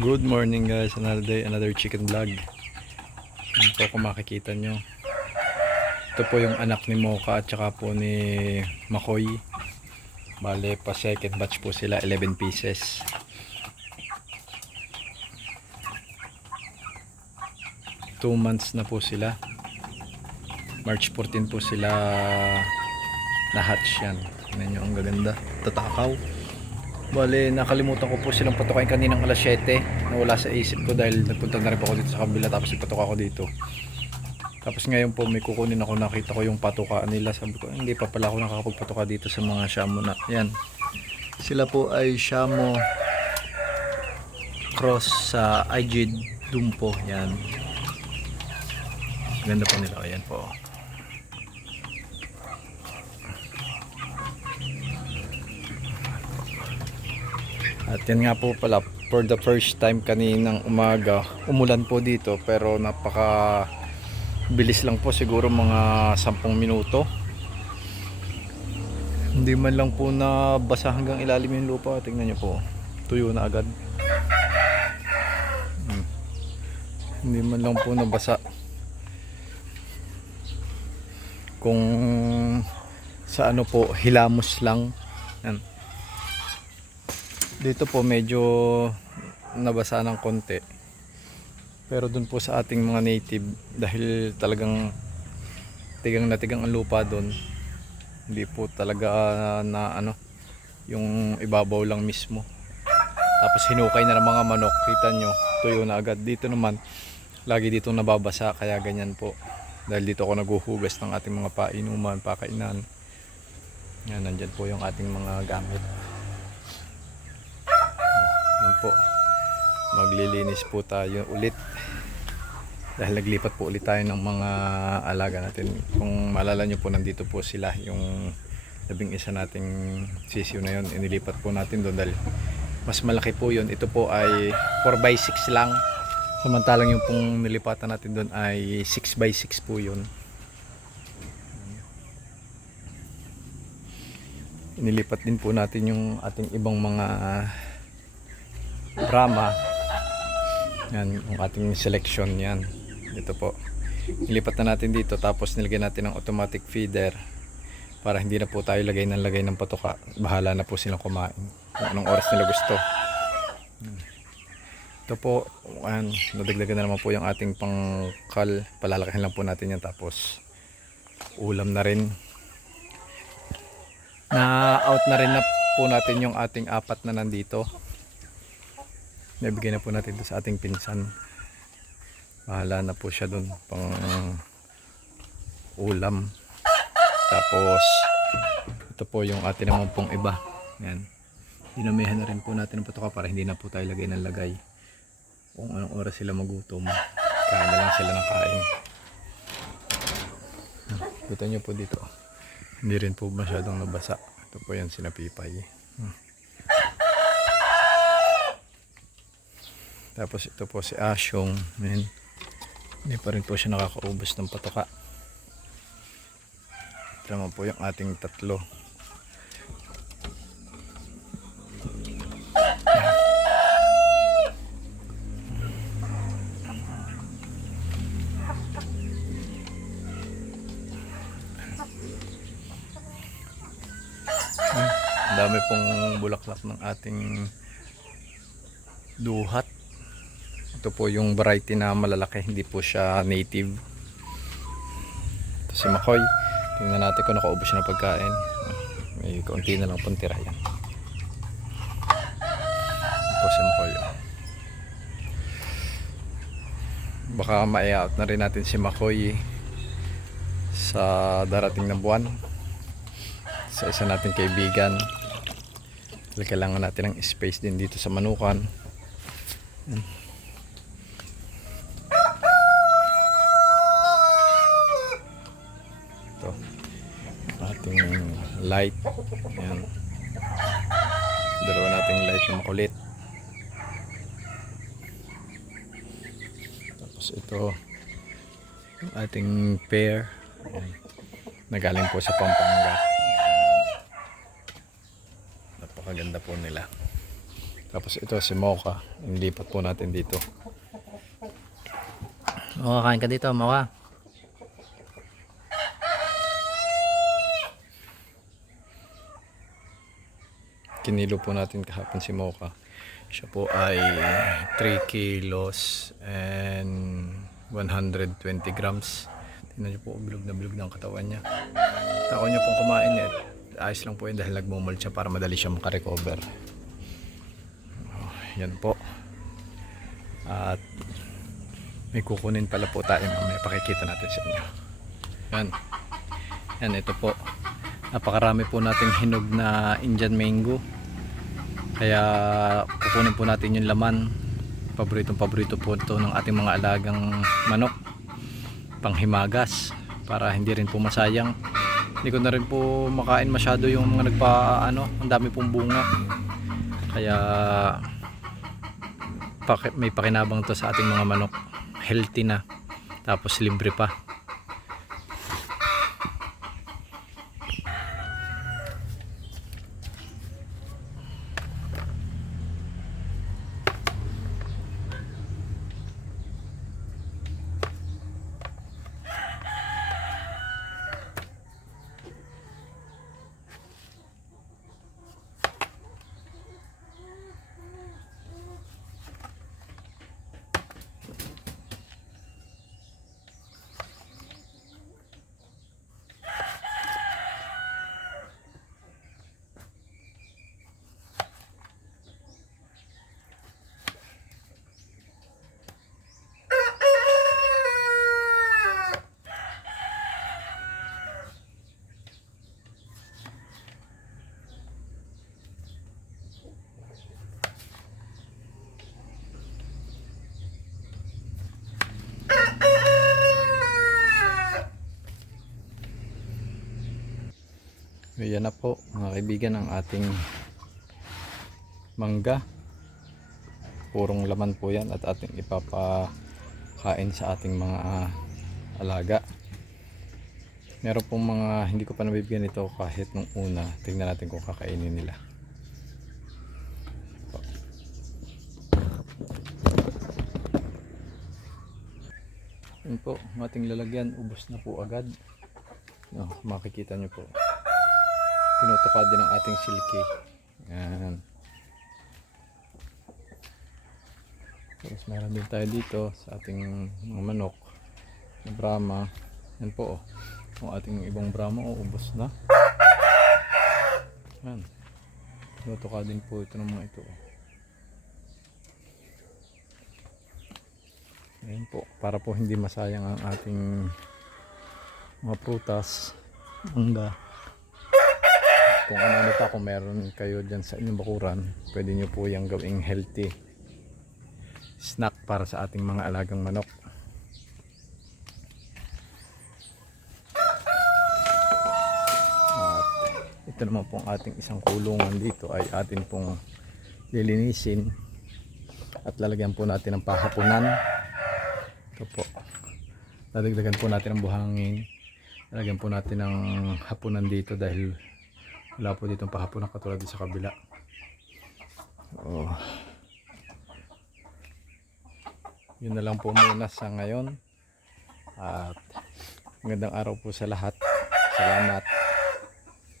Good morning guys, another day, another chicken vlog. Yan po kung makikita nyo. Ito po yung anak ni Mocha at saka po ni Makoy. Bale pa second batch po sila, 11 pieces. Two months na po sila. March 14 po sila na-hatch yan. Tignan nyo, ang gaganda. Tatakaw. Bale, nakalimutan ko po silang patukain kaninang alas 7. Nawala sa isip ko dahil nagpunta na rin po ako dito sa kabila tapos ipatok ako dito. Tapos ngayon po may kukunin ako, nakita ko yung patukaan nila. Sabi ko, hindi pa pala ako nakakapagpatuka dito sa mga Shamo na. Yan. Sila po ay Shamo cross sa Igid Dumpo. Yan. Ganda po nila. Ayan po. At yan nga po pala, for the first time kaninang umaga, umulan po dito pero napaka bilis lang po, siguro mga 10 minuto. Hindi man lang po na basa hanggang ilalim yung lupa. Tingnan nyo po, tuyo na agad. Hindi man lang po nabasa. Kung sa ano po, hilamos lang. Yan. Dito po medyo nabasa ng konti. Pero dun po sa ating mga native, dahil talagang tigang na tigang ang lupa dun, hindi po talaga na ano, yung ibabaw lang mismo. Tapos hinukay na ng mga manok, kita nyo, tuyo na agad. Dito naman, lagi dito nababasa, kaya ganyan po. Dahil dito ako naguhugas ng ating mga painuman, pakainan. Yan, nandyan po yung ating mga gamit. Yan po, maglilinis po tayo ulit dahil naglipat po ulit tayo ng mga alaga natin. Kung maalala nyo po, nandito po sila, yung 11 nating sisiw na yun, inilipat po natin doon dahil mas malaki po yun. Ito po ay 4x6 lang, samantalang yung pong nilipatan natin doon ay 6x6 po yun. Inilipat din po natin yung ating ibang mga Brahma. Yan, yung ating selection yan. Ito po. Ilipat na natin dito tapos nilagyan natin ng automatic feeder para hindi na po tayo lagay ng patuka. Bahala na po silang kumain kung anong oras nila gusto. Ito po, nadagdagan na naman po yung ating pangkal. Palalakahin lang po natin yan tapos ulam na rin. Na-out na rin na po natin yung ating 4 na nandito. Nabigay na po natin ito sa ating pinsan. Bahala na po siya doon pang ulam. Tapos ito po yung atin naman pong iba. Yan. Dinamihan na rin po natin ng patuka para hindi na po tayo lagay ng lagay. Kung anong oras sila magutom, kain na lang sila ng kain. Kita nyo po dito, hindi rin po masyadong nabasa. Ito po yan, sinapipay. Tapos ito po si Asyong. Hindi pa rin po siya nakakaubos ng patuka. Ito naman po yung ating 3. Ang dami pong bulaklak ng ating duhat. Ito po yung variety na malalaki, hindi po siya native. Ito si Makoy. Tingnan natin kung nakaubos siya ng pagkain. May kaunti na lang pong tira yan. Ito po si Makoy. Baka ma-out na rin natin si Makoy sa darating na buwan. Sa isa nating kaibigan. Kailangan natin ng space din dito sa manukan. Ito ating light. Ayan. Dalawa nating light na makulit. Tapos ito yung ating pair. Ayan. Nagaling po sa Pampanga. Napakaganda po nila. Tapos ito si Mocha, inilipat po natin dito. Mocha, kain ka dito, Mocha. Kinilo po natin kahapon si Mocha. Siya po ay 3 kilos and 120 grams. Tingnan niyo po, bilog na bilog ng katawan niya. Tako niya pong kumain eh. Ayos lang po yun dahil nagmumold siya para madali siya makarecover. Yan po. At may kukunin pala po tayo mamaya, pakikita natin sa inyo. Yan ito po, napakarami po nating hinog na Indian mango, kaya kukunin po natin yung laman. Paborito po ito ng ating mga alagang manok, panghimagas, para hindi rin po masayang. Hindi ko na rin po makain masyado yung mga ang dami pong bunga, kaya may pakinabang to sa ating mga manok. Healthy na, tapos libre pa. Ayan na po mga kaibigan ang ating mangga. Purong laman po yan at ating ipapakain sa ating mga alaga. Meron pong mga hindi ko pa nabibigyan ito kahit nung una. Tingnan natin kung kakainin nila. Yan po, ating lalagyan, ubos na po agad. Makikita nyo po. Tinutukad din ang ating silky. Yan. Tapos meron din tayo dito sa ating mga manok na Brahma. Yan po oh. Ang ating ibang Brahma ubos na. Yan. Tinutukad din po ito ng mga ito oh. Ayan po, para po hindi masayang ang ating mga prutas, mangga. Kung ano pa, kung meron kayo dyan sa inyong bakuran, pwede nyo po yung gawing healthy snack para sa ating mga alagang manok. At ito naman pong ating isang kulungan dito ay atin pong lilinisin at lalagyan po natin ng pahapunan. Ito po, lalagyan po natin ng buhangin, lalagyan po natin ng hapunan dito dahil wala po ditong pahapunan katulad sa kabila. Yun na lang po muna sa ngayon at magandang araw po sa lahat. Salamat.